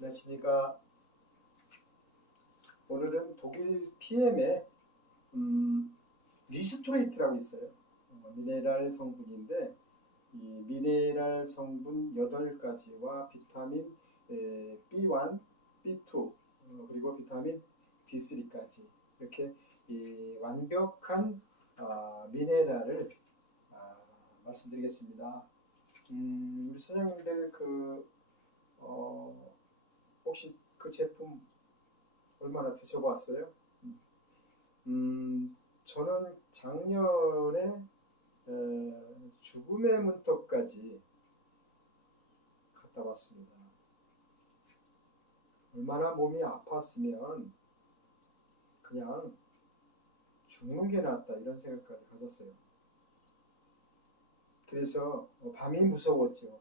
안녕하십니까. 오늘은 독일 PM의 리스토레이트라고 있어요. 미네랄 성분인데 이 미네랄 성분 8가지와 비타민 B1, B2 그리고 비타민 D3까지 이렇게 이 완벽한 미네랄을 말씀드리겠습니다. 우리 사장님들 혹시 그 제품 얼마나 드셔봤어요? 저는 작년에 죽음의 문턱까지 갔다 왔습니다. 얼마나 몸이 아팠으면 그냥 죽는 게 낫다 이런 생각까지 가졌어요. 그래서 밤이 무서웠죠.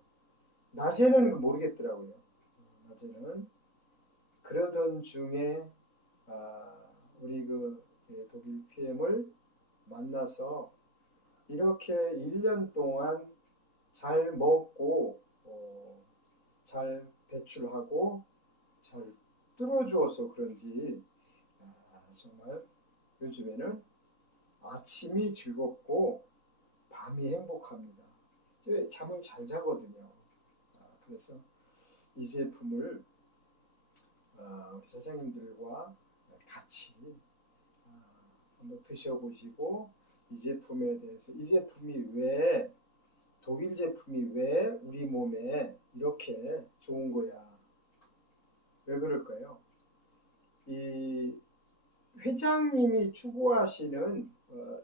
낮에는 모르겠더라고요. 낮에는 그러던 중에 우리 독일 PM을 만나서 이렇게 1년 동안 잘 먹고 잘 배출하고 잘 뚫어주어서 그런지 정말 요즘에는 아침이 즐겁고 밤이 행복합니다. 잠을 잘 자거든요. 그래서 이 제품을 우리 사장님들과 같이 한번 드셔보시고 이 제품에 대해서 이 제품이 왜 독일 제품이 왜 우리 몸에 이렇게 좋은 거야? 왜 그럴까요? 이 회장님이 추구하시는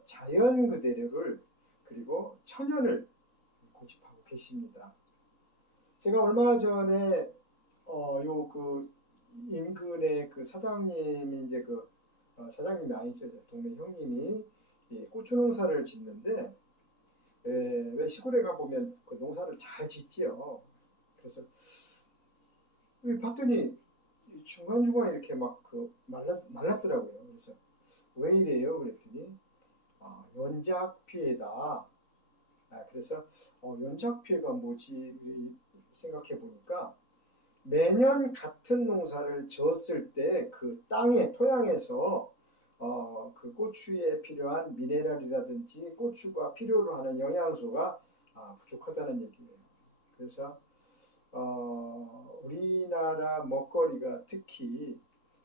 자연 그대로를 그리고 천연을 고집하고 계십니다. 제가 얼마 전에 인근에 사장님이 이제 사장님이 아니죠. 동네 형님이 고추 농사를 짓는데 왜 시골에 가보면 그 농사를 잘 짓지요. 그래서 봤더니 중간중간 이렇게 막 말랐더라고요. 그래서 왜 이래요? 그랬더니 연작 피해다. 그래서 연작 피해가 뭐지 생각해 보니까 매년 같은 농사를 지었을 때 그 땅의 토양에서 그 고추에 필요한 미네랄이라든지 고추가 필요로 하는 영양소가 부족하다는 얘기예요. 그래서 우리나라 먹거리가 특히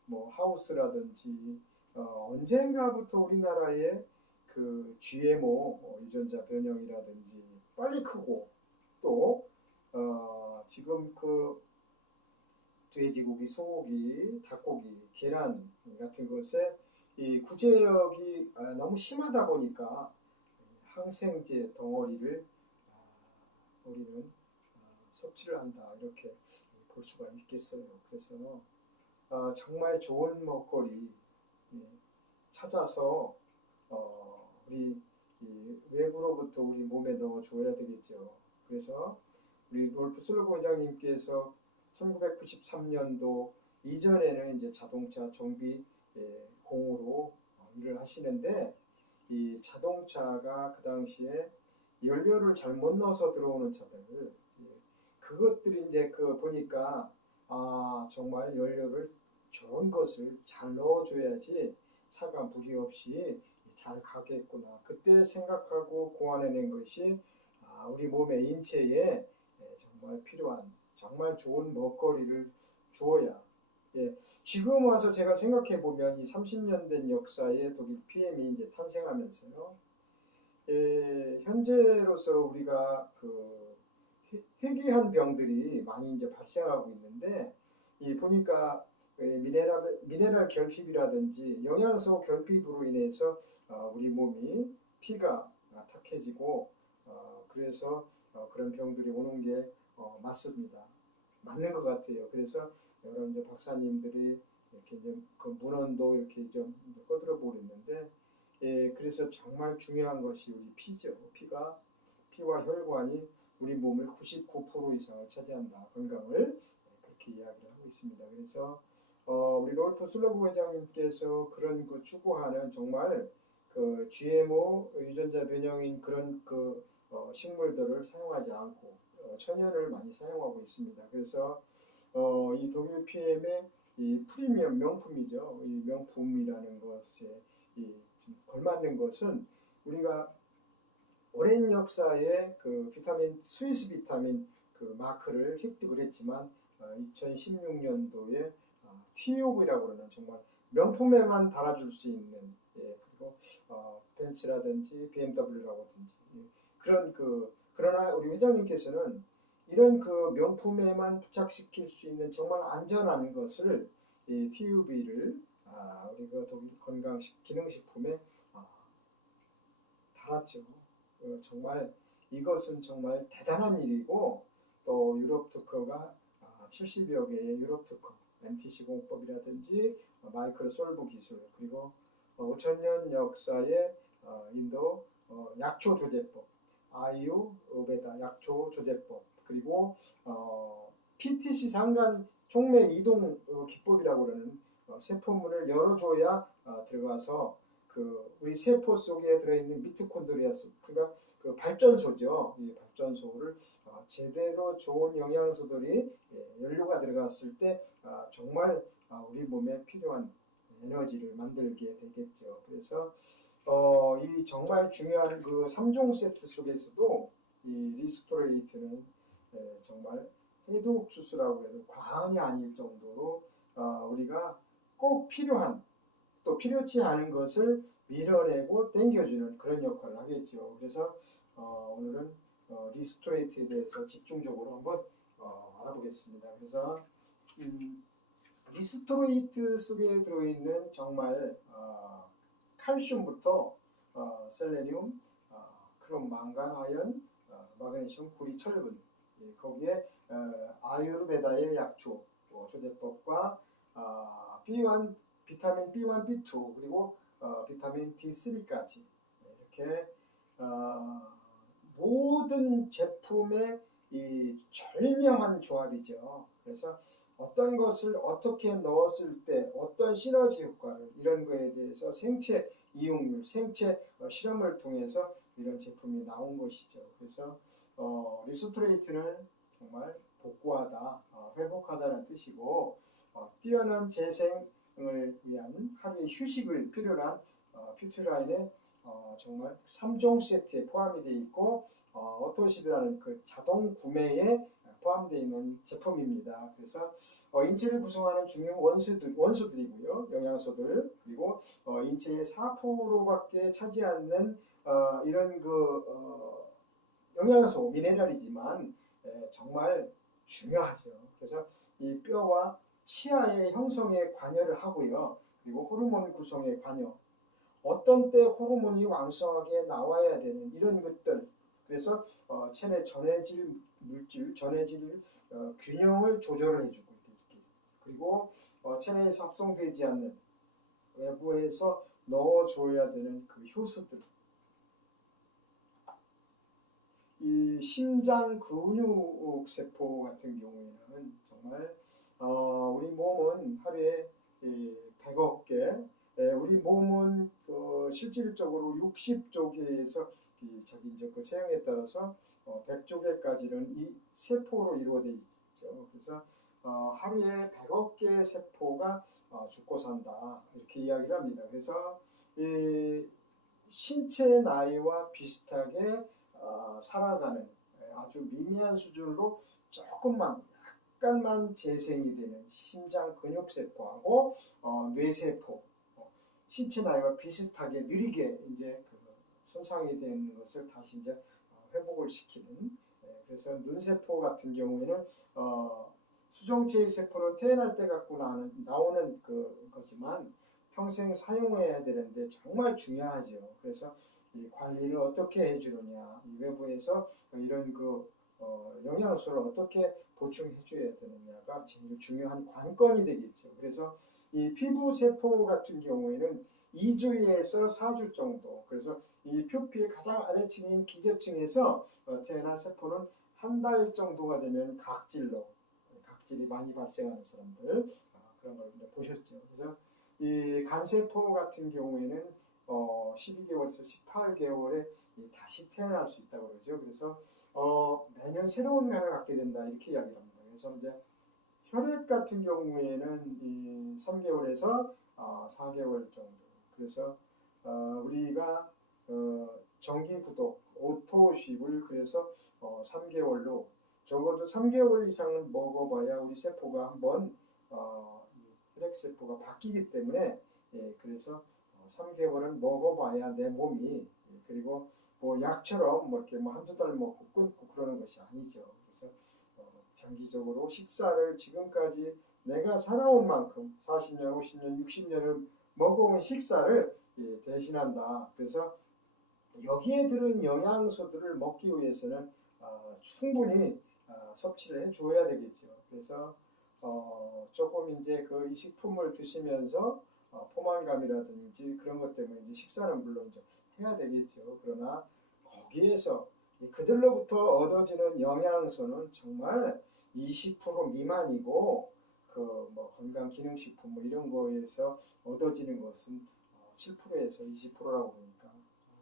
뭐 하우스라든지 언젠가부터 우리나라에 그 GMO 유전자 변형이라든지 빨리 크고 또 지금 돼지고기, 소고기, 닭고기, 계란 같은 것에 이 구제역이 너무 심하다 보니까 항생제 덩어리를 우리는 섭취를 한다 이렇게 볼 수가 있겠어요. 그래서 정말 좋은 먹거리 찾아서 우리 외부로부터 우리 몸에 넣어줘야 되겠죠. 그래서 우리 롤프 슬로그 회장님께서 1993년도 이전에는 이제 자동차 정비 공으로 일을 하시는데 이 자동차가 그 당시에 연료를 잘못 넣어서 들어오는 차들 그것들이 이제 보니까 정말 연료를 좋은 것을 잘 넣어줘야지 차가 무리 없이 잘 가겠구나. 그때 생각하고 고안해낸 것이 우리 몸의 인체에 정말 필요한 정말 좋은 먹거리를 주어야. 지금 와서 제가 생각해 보면 이 30년 된 역사의 독일 PM이 이제 탄생하면서요. 현재로서 우리가 희귀한 병들이 많이 이제 발생하고 있는데 보니까 미네랄 결핍이라든지 영양소 결핍으로 인해서 우리 몸이 피가 탁해지고 그래서 그런 병들이 오는 게 맞습니다. 맞는 것 같아요. 그래서 여러 이제 박사님들이 이렇게 이제 문헌도 이렇게 좀 꺼들어 보고 있는데 그래서 정말 중요한 것이 우리 피죠. 피와 혈관이 우리 몸을 99% 이상을 차지한다. 건강을 그렇게 이야기를 하고 있습니다. 그래서 우리 롤프 슬로그 회장님께서 그런 추구하는 정말 GMO 유전자 변형인 그런 식물들을 사용하지 않고 천연을 많이 사용하고 있습니다. 그래서 이 독일 PM의 이 프리미엄 명품이죠. 이 명품이라는 것에 좀 걸맞는 것은 우리가 오랜 역사의 그 비타민 스위스 비타민 그 마크를 획득을 했지만 2016년도에 TOV라고 그러는 정말 명품에만 달아줄 수 있는 그리고 벤츠라든지 BMW라든지 그런 그러나 우리 회장님께서는 이런 그 명품에만 부착시킬 수 있는 정말 안전한 것을 TUV를 우리가 독일 건강 기능식품에 달았죠. 정말 이것은 정말 대단한 일이고 또 유럽 특허가 70여 개의 유럽 특허, MTC 공법이라든지 마이크로 솔브 기술 그리고 5,000년 역사의 인도 약초 조제법, 아유르베다 약초 조제법 그리고 PTC 상간 촉매 이동 기법이라고 하는 세포물을 열어줘야 들어가서 그 우리 세포 속에 들어있는 미토콘드리아스 그러니까 그 발전소죠. 이 발전소를 제대로 좋은 영양소들이 연료가 들어갔을 때 정말 우리 몸에 필요한 에너지를 만들게 되겠죠. 그래서 이 정말 중요한 그 3종 세트 속에서도 이 리스토레이트는 정말 해독 주스라고 해도 과언이 아닐 정도로 우리가 꼭 필요한 또 필요치 않은 것을 밀어내고 당겨주는 그런 역할을 하겠죠. 그래서 오늘은 리스토레이트에 대해서 집중적으로 한번 알아보겠습니다. 그래서 리스토레이트 속에 들어있는 정말 칼슘부터 셀레늄, 크롬, 망간, 아연, 마그네슘, 구리, 철분 거기에 아유르베다의 약초 조제법과 B1 비타민 B1, B2 그리고 비타민 D3까지 이렇게 모든 제품의 이 절묘한 조합이죠. 그래서 어떤 것을 어떻게 넣었을 때 어떤 시너지 효과를 이런 거에 대해서 생체 이용률, 생체 실험을 통해서 이런 제품이 나온 것이죠. 그래서 리스토레이트는 정말 복구하다, 회복하다는 뜻이고 뛰어난 재생을 위한 하루의 휴식을 필요로 한 퓨트라인에 정말 3종 세트에 포함이 되어 있고 오토십이라는 그 자동 구매에 포함되어 있는 제품입니다. 그래서 인체를 구성하는 중요한 원소들이고요. 영양소들 그리고 인체의 4%밖에 차지 않는 이런 영양소, 미네랄이지만 정말 중요하죠. 그래서 이 뼈와 치아의 형성에 관여를 하고요. 그리고 호르몬 구성에 관여. 어떤 때 호르몬이 왕성하게 나와야 되는 이런 것들. 그래서 체내 전해질 물질, 전해질 균형을 조절을 해주고 그리고 체내에서 합성되지 않는 외부에서 넣어줘야 되는 그 효소들. 이 심장 근육 세포 같은 경우에는 정말 우리 몸은 하루에 100억 개, 우리 몸은 실질적으로 60조 개에서 자기 이제 그 체형에 따라서 100조 개까지는 이 세포로 이루어져 있죠. 그래서 하루에 100억 개의 세포가 죽고 산다 이렇게 이야기를 합니다. 그래서 이 신체 나이와 비슷하게 살아가는 아주 미미한 수준으로 약간만 재생이 되는 심장 근육세포하고 뇌세포 신체 나이와 비슷하게 느리게 이제 손상이 되는 것을 다시 이제 회복을 시키는 그래서 눈세포 같은 경우에는 수정체의 세포는 태어날 때 갖고 나오는 거지만 평생 사용해야 되는데 정말 중요하죠. 그래서 이 관리를 어떻게 해주느냐, 이 외부에서 이런 영양소를 어떻게 보충해줘야 되느냐가 제일 중요한 관건이 되겠죠. 그래서 이 피부 세포 같은 경우에는 2주에서 4주 정도, 그래서 이 표피의 가장 아래층인 기저층에서 태어난 세포는 한 달 정도가 되면 각질이 많이 발생하는 사람들 그런 걸 보셨죠. 그래서 이 간세포 같은 경우에는 12개월에서 18개월에 다시 태어날 수 있다고 그러죠. 그래서 매년 새로운 간을 갖게 된다 이렇게 이야기를 합니다. 그래서 이제 혈액 같은 경우에는 이 3개월에서 4개월 정도. 그래서 우리가 정기 구독, 오토쉽을 그래서 3개월로 적어도 3개월 이상은 먹어봐야 우리 세포가 한번 이 혈액 세포가 바뀌기 때문에 그래서 3개월은 먹어봐야 내 몸이 그리고 뭐 약처럼 뭐 이렇게 뭐 한두 달 먹고 끊고 그러는 것이 아니죠. 그래서 장기적으로 식사를 지금까지 내가 살아온 만큼 40년, 50년, 60년을 먹어온 식사를 대신한다. 그래서 여기에 들은 영양소들을 먹기 위해서는 충분히 섭취를 해 주어야 되겠죠. 그래서 조금 이제 그 이 식품을 드시면서 포만감이라든지 그런 것 때문에 이제 식사는 물론 이제 해야 되겠죠. 그러나 거기에서 그들로부터 얻어지는 영양소는 정말 20% 미만이고 그 뭐 건강기능식품 뭐 이런 거에서 얻어지는 것은 7%에서 20%라고 보니까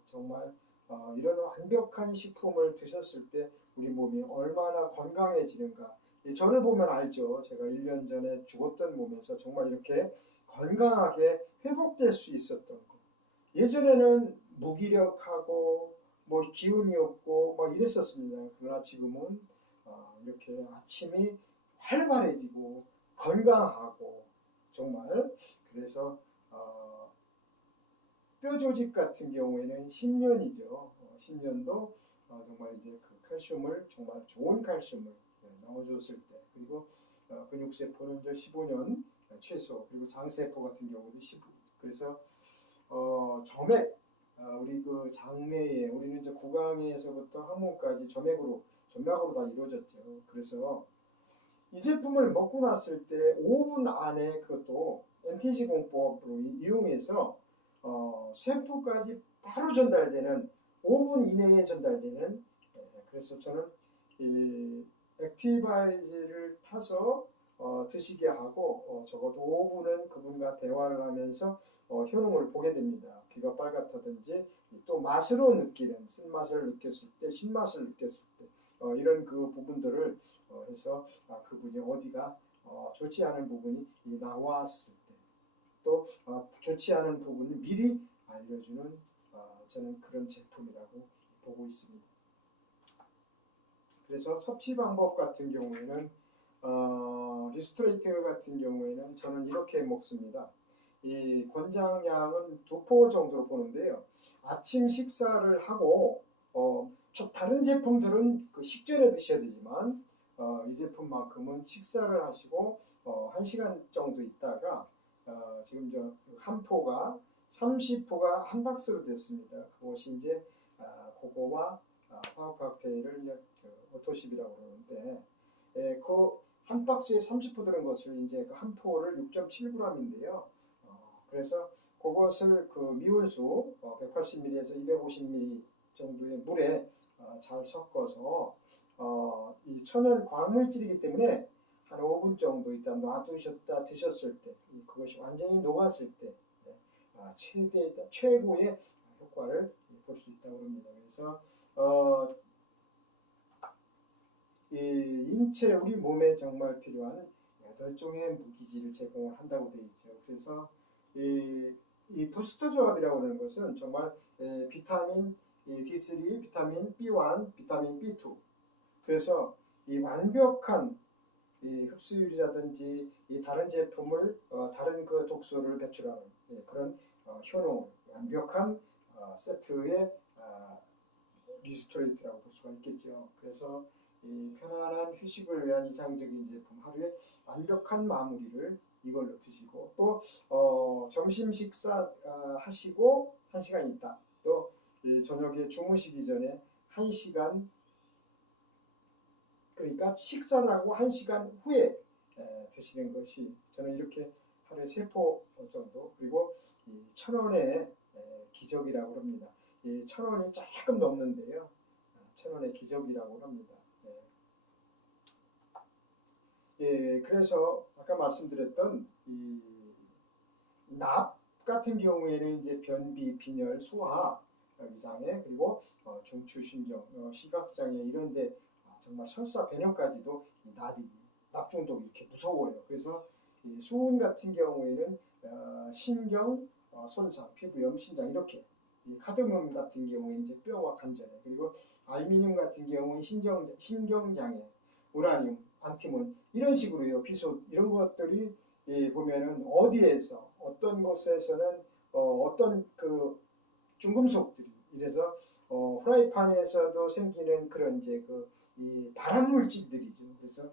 정말 이런 완벽한 식품을 드셨을 때 우리 몸이 얼마나 건강해지는가. 저를 보면 알죠. 제가 1년 전에 죽었던 몸에서 정말 이렇게 건강하게 회복될 수 있었던 거. 예전에는 무기력하고 뭐 기운이 없고 막 이랬었습니다. 그러나 지금은 이렇게 아침이 활발해지고 건강하고 정말 그래서 뼈 조직 같은 경우에는 10년이죠. 10년도 정말 이제 그 칼슘을 정말 좋은 칼슘을 넣어줬을 때 그리고 근육세포는 이제 15년 최소 그리고 장세포 같은 경우도 15. 그래서 점액 우리 그 장내에 우리는 이제 구강에서부터 항문까지 점막으로 다 이루어졌죠. 그래서 이 제품을 먹고 났을 때 5분 안에 그것도 NTG 공법으로 이용해서 세포까지 바로 전달되는 5분 이내에 전달되는 그래서 저는 이 액티바이즈를 타서 드시게 하고 적어도 5분은 그분과 대화를 하면서 효능을 보게 됩니다. 귀가 빨갛다든지 또 맛으로 느끼는 쓴맛을 느꼈을 때 신맛을 느꼈을 때 이런 그 부분들을 해서 그분이 어디가 좋지 않은 부분이 나왔을 때 또 좋지 않은 부분을 미리 알려주는 저는 그런 제품이라고 보고 있습니다. 그래서 섭취 방법 같은 경우에는 리스토레이트 같은 경우에는 저는 이렇게 먹습니다. 이 권장량은 2포 정도로 보는데요. 아침 식사를 하고 다른 제품들은 그 식전에 드셔야 되지만 이 제품만큼은 식사를 하시고 1시간 정도 있다가 지금 한 포가 30포가 한 박스로 됐습니다. 그것이 이제 그거와 파워 칵테일을 오토십이라고 그러는데 그 한 박스에 30포 들은 것을 이제 한 포를 6.7g인데요. 그래서 그것을 그 미온수 180ml에서 250ml 정도의 물에 잘 섞어서 이 천연 광물질이기 때문에 한 5분 정도 있다 놔두셨다 드셨을 때 그것이 완전히 녹았을 때 최고의 효과를 볼 수 있다고 합니다. 그래서 이 인체 우리 몸에 정말 필요한 8종의 무기질을 제공을 한다고 되어 있죠. 그래서 이 부스터 조합이라고 하는 것은 정말 비타민 D3, 비타민 B1, 비타민 B2 그래서 이 완벽한 이 흡수율이라든지 이 다른 제품을 다른 그 독소를 배출하는 그런 효능 완벽한 세트의 리스토레이트라고 볼 수가 있겠죠. 그래서 이 편안한 휴식을 위한 이상적인 제품 하루에 완벽한 마무리를 이걸로 드시고 또 점심 식사 하시고 1시간 있다 또 저녁에 주무시기 전에 1시간 그러니까 식사를 하고 1시간 후에 드시는 것이 저는 이렇게 하루에 3포 정도 그리고 1,000원의 기적이라고 합니다. 1,000원이 조금 넘는데요. 1,000원의 기적이라고 합니다. 그래서 아까 말씀드렸던 이 납 같은 경우에는 이제 변비, 빈혈, 소화 장애 그리고 중추신경, 시각장애 이런데 정말 설사 변형까지도 이 납이 납중독이 이렇게 무서워요. 그래서 이 수은 같은 경우에는 신경 손상, 피부염, 신장 이렇게, 이 카드뮴 같은 경우에 이제 뼈와 관절에, 그리고 알미늄 같은 경우에 신경장애, 우라늄, 안티몬 이런 식으로요. 비소 이런 것들이 보면은 어디에서 어떤 곳에서는 어떤 그 중금속들이 이래서 프라이팬에서도 생기는 그런 이제 이 발암 물질들이죠. 그래서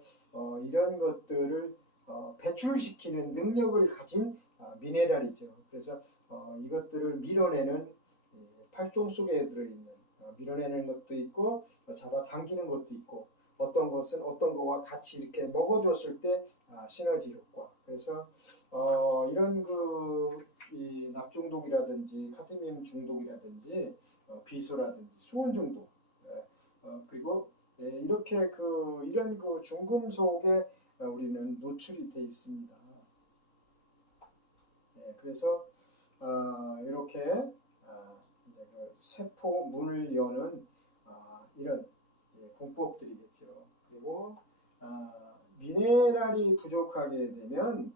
이런 것들을 배출시키는 능력을 가진 미네랄이죠. 그래서 이것들을 밀어내는 팔종 속에 들어있는 밀어내는 것도 있고 잡아당기는 것도 있고 어떤 것은 어떤 거와 같이 이렇게 먹어줬을 때 시너지 효과. 그래서 이런 이 납중독이라든지 카드뮴 중독이라든지 비소라든지 수은 중독 그리고 이렇게 이런 중금속에 우리는 노출이 돼 있습니다. 그래서 이렇게 이제 세포 문을 여는 이런 공법들이겠죠. 그리고 미네랄이 부족하게 되면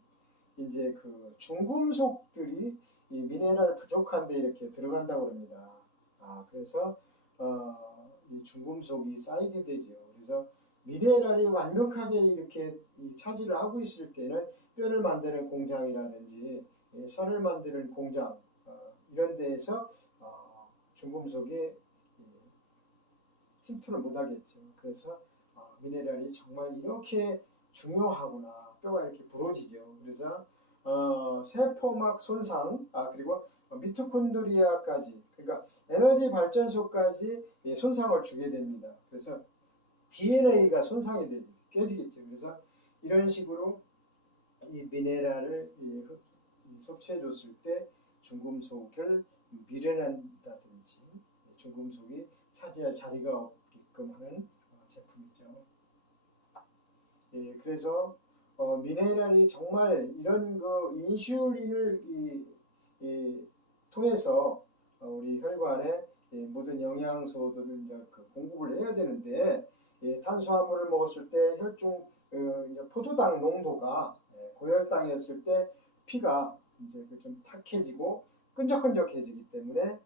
이제 중금속들이 이 미네랄 부족한데 이렇게 들어간다고 합니다. 그래서 이 중금속이 쌓이게 되죠. 그래서 미네랄이 완벽하게 이렇게 차지를 하고 있을 때는 뼈를 만드는 공장이라든지 살을 만드는 공장 이런 데에서 중금속이 침투를 못하겠죠. 그래서 미네랄이 정말 이렇게 중요하구나. 뼈가 이렇게 부러지죠. 그래서 세포막 손상, 그리고 미토콘드리아까지, 그러니까 에너지 발전소까지 손상을 주게 됩니다. 그래서 DNA가 손상이 됩니다. 깨지겠죠. 그래서 이런 식으로 이 미네랄을 섭취해 줬을 때 중금속을 밀어낸다든지 중금속이 차지할 자리가 없게끔 하는 제품이죠. 그래서 미네랄이 정말 이런 인슐린을 통해서 우리 혈관에 모든 영양소들을 이제 공급을 해야 되는데 탄수화물을 먹었을 때 혈중 이제 포도당 농도가 고혈당이었을 때 피가 이제 좀 탁해지고 끈적끈적해지기 때문에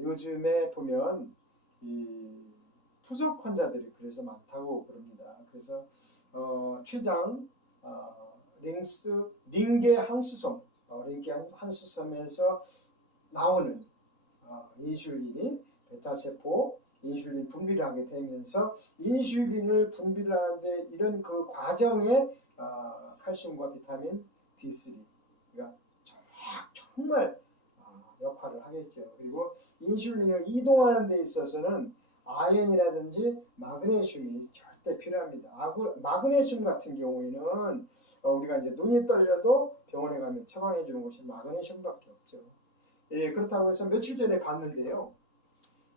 요즘에 보면 이 투석 환자들이 그래서 많다고 그럽니다. 그래서 췌장 링게 한스섬에서 나오는 인슐린이 베타세포 인슐린 분비를 하게 되면서 인슐린을 분비하는데 이런 과정에 칼슘과 비타민 D3가 정말 역할을 하겠죠. 그리고 인슐린을 이동하는 데 있어서는 아연이라든지 마그네슘이 절대 필요합니다. 마그네슘 같은 경우에는 우리가 이제 눈이 떨려도 병원에 가면 처방해 주는 것이 마그네슘밖에 없죠. 그렇다고 해서 며칠 전에 봤는데요.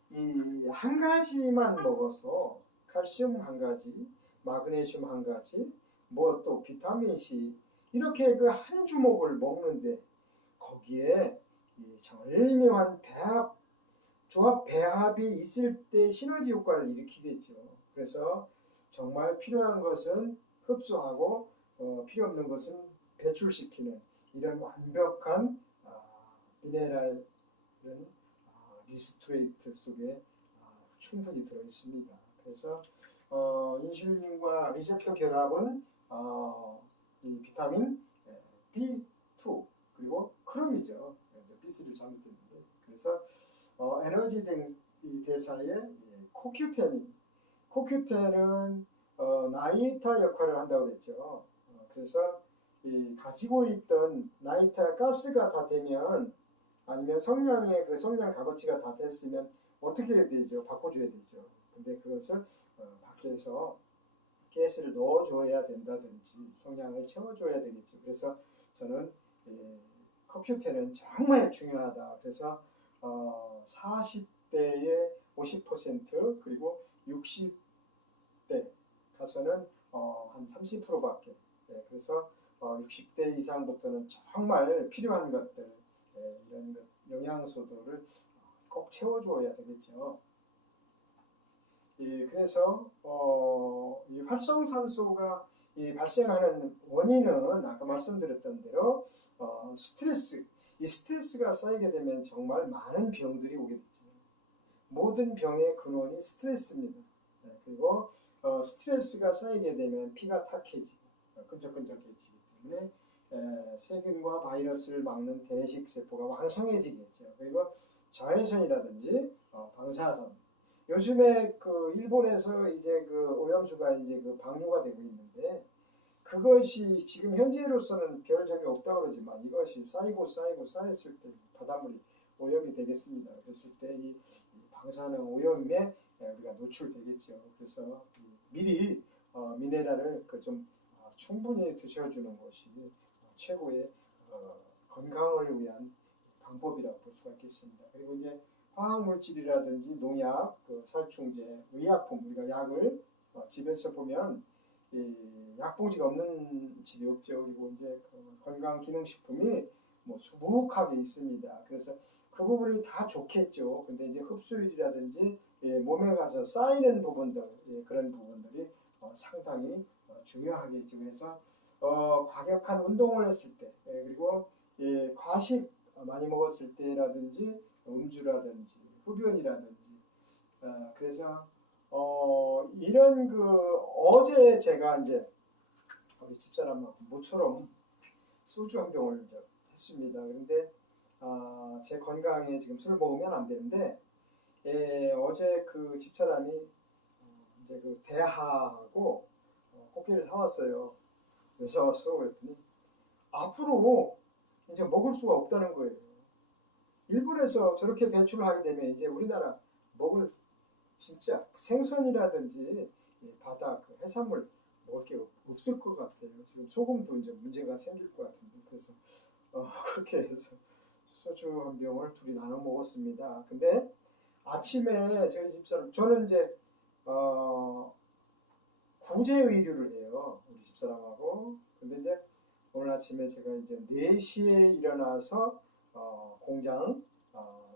이 한 가지만 먹어서 칼슘 한 가지, 마그네슘 한 가지, 또 비타민 C 이렇게 한 주먹을 먹는데 거기에 이 절묘한 조합 배합이 있을 때 시너지 효과를 일으키겠죠. 그래서 정말 필요한 것은 흡수하고 필요 없는 것은 배출시키는 이런 완벽한 미네랄은 리스토레이트 속에 충분히 들어 있습니다. 그래서 인슐린과 리셉터 결합은 이 비타민 B2 그리고 크롬이죠. B3를 잘못했는데 그래서 에너지 대사에 코큐텐은 나이타 역할을 한다고 그랬죠. 그래서 가지고 있던 나이타 가스가 다 되면 아니면 성냥 값어치가 다 됐으면 어떻게 해야 되죠? 바꿔줘야 되죠. 근데 그것을 밖에서 가스를 넣어줘야 된다든지 성냥을 채워줘야 되겠죠. 그래서 저는 커큐텐은 정말 중요하다. 그래서 40대의 50% 그리고 60대 가서는 한 30%밖에. 그래서 60대 이상부터는 정말 필요한 것들 이런 영양소들을 꼭 채워줘야 되겠죠. 그래서 이 활성산소가 이 발생하는 원인은 아까 말씀드렸던 대로 스트레스, 이 스트레스가 쌓이게 되면 정말 많은 병들이 오게 되죠. 모든 병의 근원이 스트레스입니다. 그리고 스트레스가 쌓이게 되면 피가 탁해지고 끈적끈적해지기 때문에 세균과 바이러스를 막는 대식 세포가 왕성해지겠죠. 그리고 자외선이라든지 방사선. 요즘에 그 일본에서 이제 그 오염수가 이제 그 방류가 되고 있는데 그것이 지금 현재로서는 별 적이 없다고 그러지만 이것이 쌓였을 때 바닷물이 오염이 되겠습니다. 그랬을 때 이 방사능 오염에 우리가 노출되겠죠. 그래서 미리 미네랄을 좀 충분히 드셔주는 것이 최고의 건강을 위한 방법이라고 볼 수가 있겠습니다. 그리고 이제 화학물질이라든지 농약, 살충제, 의약품, 우리가 약을 집에서 보면 약봉지가 없는 집이 없죠. 그리고 이제 건강기능식품이 뭐 수북하게 있습니다. 그래서 그 부분이 다 좋겠죠. 근데 이제 흡수율이라든지 몸에 가서 쌓이는 부분들, 그런 부분들이 상당히 중요하겠죠. 그래서 과격한 운동을 했을 때, 그리고 과식 많이 먹었을 때라든지 음주라든지 흡연이라든지, 그래서 이런 어제 제가 이제 우리 집사람하고 모처럼 소주 한 병을 했습니다. 그런데 제 건강에 지금 술을 먹으면 안 되는데 어제 그 집사람이 이제 그 대하하고 꽃게를 사왔어요. 왜 사왔어? 그랬더니 앞으로 이제 먹을 수가 없다는 거예요. 일본에서 저렇게 배출을 하게 되면 이제 우리나라 먹을 진짜 생선이라든지 바다 해산물 먹을 게 없을 것 같아요. 지금 소금도 이제 문제가 생길 것 같은데 그래서 그렇게 해서 소주 한 병을 둘이 나눠 먹었습니다. 근데 아침에 저희 집사람 저는 이제 구제 의류를 해요. 우리 집사람하고. 근데 이제 오늘 아침에 제가 이제 4시에 일어나서 공장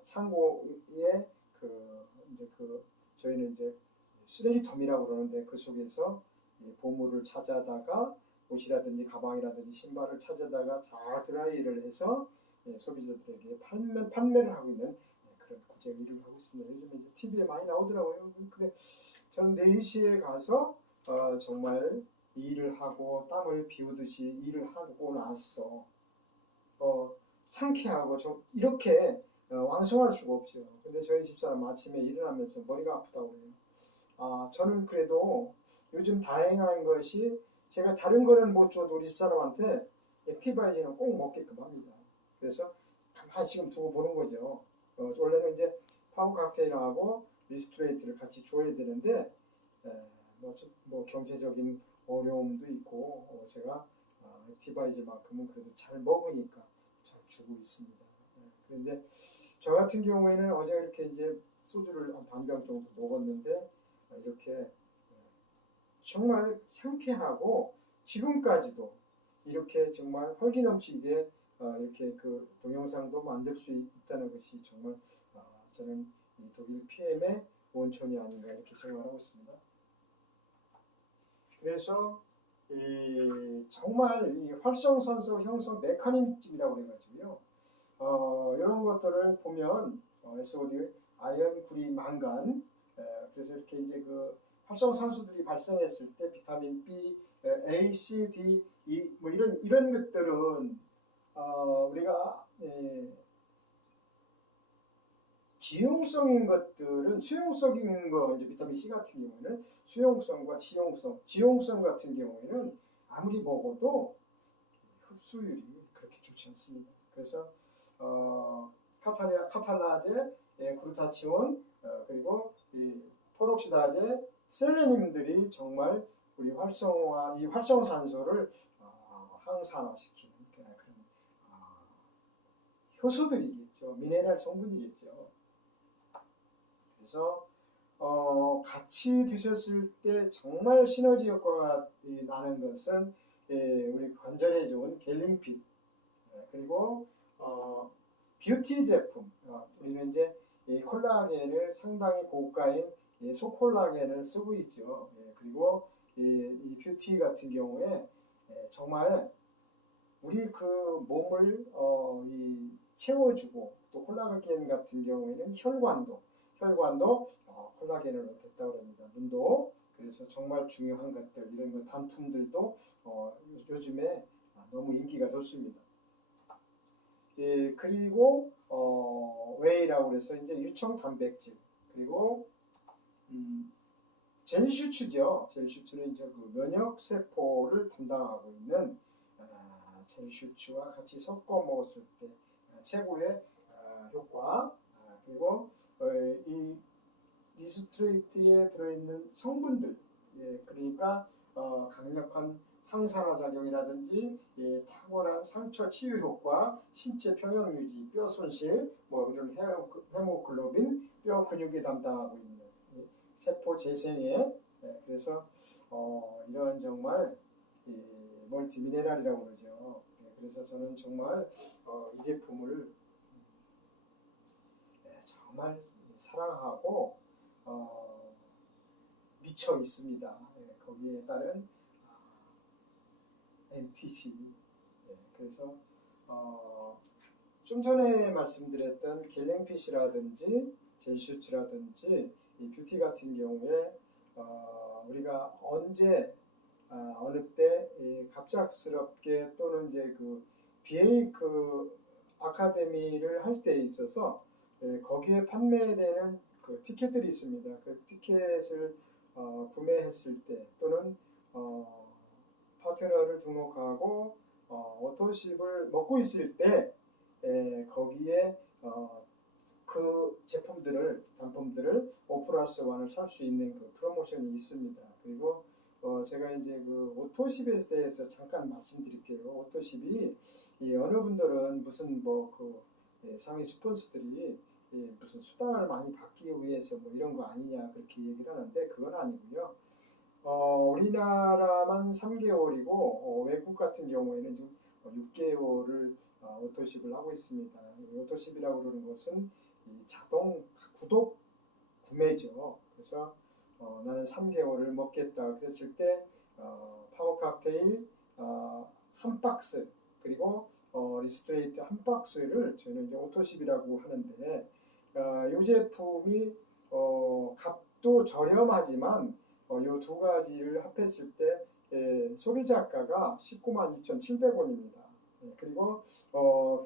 창고에 저희는 이제 쓰레기통이라고 그러는데 그 속에서 보물을 찾아다가 옷이라든지 가방이라든지 신발을 찾아다가 잘 드라이를 해서 소비자들에게 판매를 하고 있는 그런 구제 일을 하고 있습니다. 요즘에 이제 TV에 많이 나오더라고요. 근데 저는 4시에 가서 정말 일을 하고 땀을 비우듯이 일을 하고 나서 상쾌하고 좀 이렇게 왕성할 수가 없죠. 근데 저희 집사람 아침에 일어나면서 머리가 아프다고 해요. 저는 그래도 요즘 다행한 것이 제가 다른 거는 못 줘도 우리 집사람한테 액티바이진은 꼭 먹게끔 합니다. 그래서 가만히 지금 두고 보는 거죠. 원래는 이제 파워 칵테일하고 리스토레이트를 같이 줘야 되는데 뭐 경제적인 어려움도 있고 제가 액티바이즈만큼은 그래도 잘 먹으니까 잘 주고 있습니다. 그런데 저 같은 경우에는 어제 이렇게 이제 소주를 한 반병 정도 먹었는데 이렇게 정말 상쾌하고 지금까지도 이렇게 정말 활기 넘치게 이렇게 그 동영상도 만들 수 있다는 것이 정말 저는 이 독일 PM의 원천이 아닌가 이렇게 생각하고 있습니다. 그래서 정말 이 활성산소 형성 메커니즘이라고 해가지고요. 이런 것들을 보면 SOD, 아연, 구리, 망간, 그래서 이렇게 이제 그 활성산소들이 발생했을 때 비타민 B, A, C, D, E 뭐 이런 것들은 우리가 지용성인 것들은 수용성인 거 이제 비타민 C 같은 경우는 수용성과 지용성 같은 경우에는 아무리 먹어도 흡수율이 그렇게 좋지 않습니다. 그래서 카탈라제, 글루타치온, 그리고 이 토록시다제, 셀레늄들이 정말 우리 이 활성산소를 항산화시키는 그런 효소들이겠죠. 미네랄 성분이겠죠. 그래서 같이 드셨을 때 정말 시너지 효과가 나는 것은 우리 관절에 좋은 갤링핏, 그리고 뷰티 제품, 우리는 이제 이 콜라겐을 상당히 고가인 소콜라겐을 쓰고 있죠. 그리고 이 뷰티 같은 경우에 정말 우리 그 몸을 이 채워주고, 또 콜라겐 같은 경우에는 혈관도 콜라겐을 얻겠다고 합니다. 눈도. 그래서 정말 중요한 것들, 이런 거 단품들도 요즘에 너무 인기가 좋습니다. 예, 그리고 웨이라고 해서 이제 유청 단백질, 그리고 젤슈츠죠. 젤슈츠는 이제 그 면역 세포를 담당하고 있는 젤슈츠와 같이 섞어 먹었을 때 최고의 효과. 그리고 이 리스트레이트에 들어있는 성분들, 예, 그러니까 강력한 항산화 작용이라든지 탁월한 상처 치유 효과, 신체 평형 유지, 뼈 손실, 뭐 이런 헤모글로빈, 뼈 근육이 담당하고 있는 세포 재생에, 그래서 이런 정말 멀티 미네랄이라고 그러죠. 그래서 저는 정말 이 제품을 정말 사랑하고 미쳐 있습니다. 거기에 따른 MTC. 그래서 좀 전에 말씀드렸던 갤랭핏이라든지 젤슈츠라든지 이 뷰티 같은 경우에 우리가 언제 어느 때 갑작스럽게 또는 이제 그 BA 그 아카데미를 할 때 있어서 거기에 판매되는 그 티켓들이 있습니다. 그 티켓을 구매했을 때 또는 파트너를 등록하고 오토십을 먹고 있을 때 거기에 그 단품들을 5+1을 살 수 있는 그 프로모션이 있습니다. 그리고 제가 이제 그 오토십에 대해서 잠깐 말씀드릴게요. 오토십이 어느 분들은 무슨 뭐 그 상위 스폰서들이 무슨 수당을 많이 받기 위해서 뭐 이런 거 아니냐 그렇게 얘기를 하는데 그건 아니고요. 우리나라만 3개월이고 외국 같은 경우에는 지금 6개월을 오토십을 하고 있습니다. 오토십이라고 그러는 것은 이 자동 구독 구매죠. 그래서 나는 3개월을 먹겠다 그랬을 때 파워 칵테일 한 박스, 그리고 리스트레이트 한 박스를 저희는 이제 오토십이라고 하는데 이 제품이 값도 저렴하지만 이 두 가지를 합했을 때 소비자가가 192,700원입니다. 그리고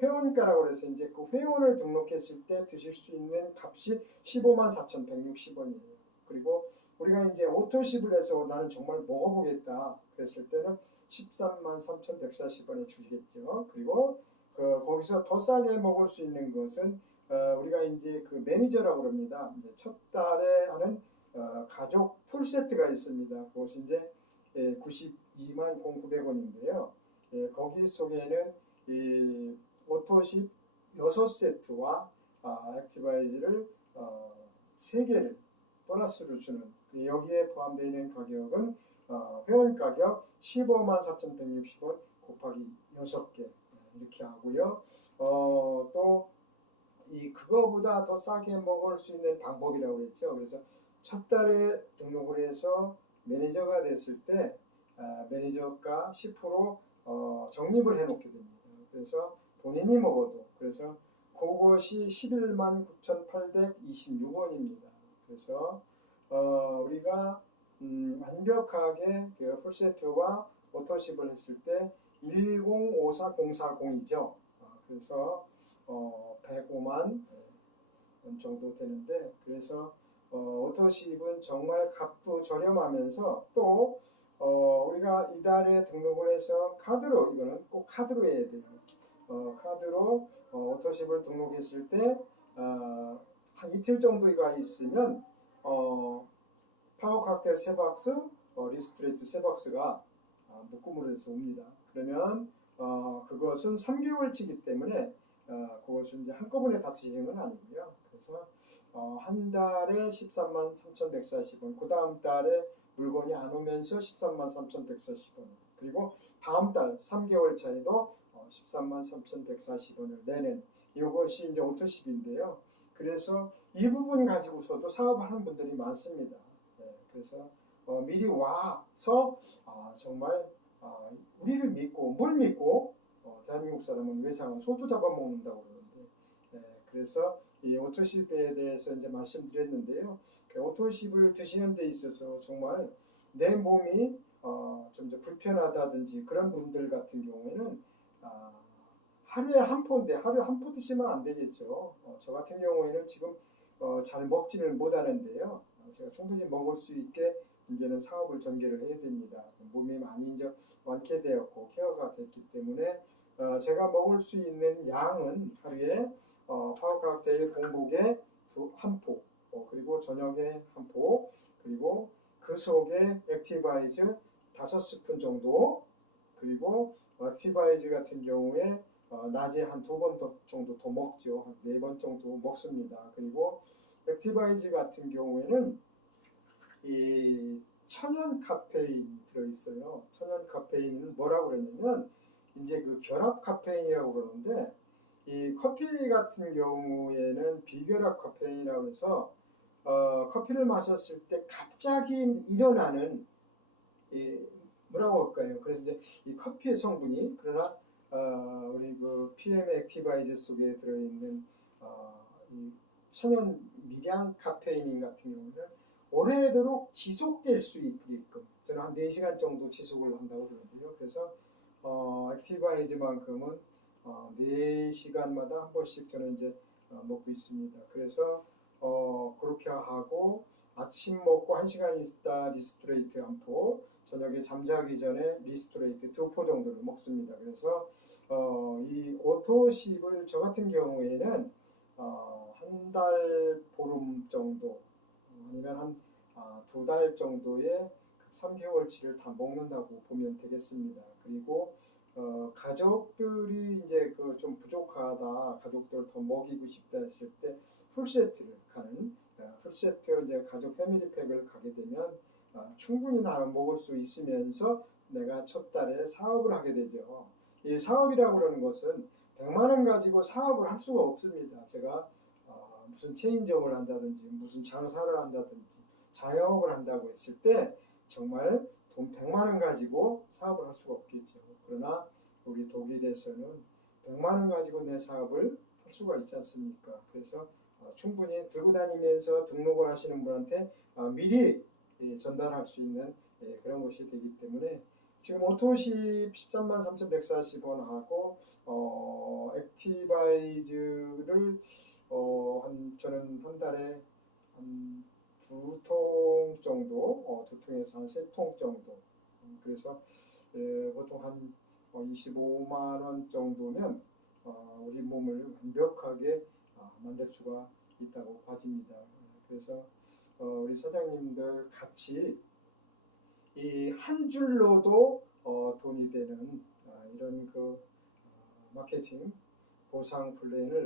회원가라고 해서 이제 그 회원을 등록했을 때 드실 수 있는 값이 154,160원이에요. 그리고 우리가 이제 오토십을 해서 나는 정말 먹어보겠다 그랬을 때는 133,140원에 주시겠죠. 그리고 거기서 더 싸게 먹을 수 있는 것은 우리가 이제 그 매니저라고 합니다. 이제 첫 달에 하는 가족 풀 세트가 있습니다. 그것이 이제 929,900원인데요. 거기 속에는 이 오토십 6세트와 액티바이즈를 3개를 보너스를 주는, 여기에 포함되어 있는 가격은 회원 가격 154,160원 곱하기 6개 이렇게 하고요. 또 그거보다 더 싸게 먹을 수 있는 방법이라고 그랬죠. 그래서 첫 달에 등록을 해서 매니저가 됐을 때 매니저가 10% 적립을 해놓게 됩니다. 그래서 본인이 먹어도, 그래서 그것이 119,826원입니다. 그래서 우리가 완벽하게 그 풀세트와 오토십을 했을 때 1054040이죠. 그래서 105만 원 정도 되는데, 그래서 오토십은 정말 값도 저렴하면서 또 우리가 이달에 등록을 해서 카드로, 이거는 꼭 카드로 해야 돼요. 카드로 오토십을 등록했을 때 한 이틀 정도가 있으면 파워 칵테일 3박스, 리스트레이트 3박스가 묶음으로 돼서 옵니다. 그러면 그것은 3개월치이기 때문에 그것을 이제 한꺼번에 다 드시는 건 아니고요. 그래서 한 달에 133,140원, 그 다음 달에 물건이 안 오면서 133,140원, 그리고 다음 달 3개월 차에도 133,140원을 내는, 이것이 이제 오토십인데요. 그래서 이 부분 가지고서도 사업하는 분들이 많습니다. 그래서 미리 와서 정말 우리를 믿고 뭘 믿고 대한민국 사람은 외상은 소도 잡아먹는다고 그러는데 그래서 이 오토십에 대해서 이제 말씀드렸는데요. 그 오토십을 드시는 데 있어서 정말 내 몸이 좀 불편하다든지 그런 분들 같은 경우에는 하루에 한 포인데 하루에 한 포 드시면 안 되겠죠. 저 같은 경우에는 지금 잘 먹지를 못하는데요. 제가 충분히 먹을 수 있게 이제는 사업을 전개를 해야 됩니다. 몸이 많이 이제 완쾌되었고 케어가 됐기 때문에 제가 먹을 수 있는 양은 하루에 파워 칵테일 공복에 한 포, 그리고 저녁에 한 포, 그리고 그 속에 액티바이즈 5스푼 정도, 그리고 액티바이즈 같은 경우에 낮에 한 2번 정도 더 먹죠. 한 4번 정도 먹습니다. 그리고 액티바이즈 같은 경우에는 이 천연 카페인이 들어있어요. 천연 카페인은 뭐라고 그러냐면 이제 그 결합 카페인이라고 그러는데 이 커피 같은 경우에는 비결합 카페인이라고 해서 커피를 마셨을 때 갑자기 일어나는 뭐라고 할까요? 그래서 이제 이 커피의 성분이 그러나 우리 그 PM 액티바이즈 속에 들어있는 이 천연 미량 카페인 같은 경우는 오래도록 지속될 수 있게끔 저는 한 4시간 정도 지속을 한다고 그러는데요. 그래서 액티바이즈만큼은 4시간마다 한 번씩 저는 이제 먹고 있습니다. 그래서 그렇게 하고 아침 먹고 1시간 있다 리스토레이트 한 포, 저녁에 잠자기 전에 리스토레이트 2포 정도를 먹습니다. 그래서 이 오토십을 저 같은 경우에는 한 달 보름 정도 아니면 한 2달 정도의 3개월치를 다 먹는다고 보면 되겠습니다. 그리고 가족들이 이제 그 좀 부족하다, 가족들 더 먹이고 싶다 했을 때 풀세트를 가는 풀세트 이제 가족 패밀리팩을 가게 되면 충분히 나는 먹을 수 있으면서 내가 첫 달에 사업을 하게 되죠. 이 사업이라고 그러는 것은 100만 원 가지고 사업을 할 수가 없습니다. 제가 무슨 체인점을 한다든지 무슨 장사를 한다든지 자영업을 한다고 했을 때 정말 돈 100만 원 가지고 사업을 할 수가 없겠죠. 그러나 우리 독일에서는 100만 원 가지고 내 사업을 할 수가 있지 않습니까? 그래서 충분히 들고 다니면서 등록을 하시는 분한테 미리 전달할 수 있는 그런 것이 되기 때문에 지금 오토십 13만 3,140원 하고 액티바이즈를 저는 한 달에 한 2통 정도, 2통에서 한 3통 정도. 그래서 보통 한 25만 원 정도면 우리 몸을 완벽하게 만들 수가 있다고 봐집니다. 그래서 우리 사장님들 같이 이 한 줄로도 돈이 되는 이런 그 마케팅 보상 플랜을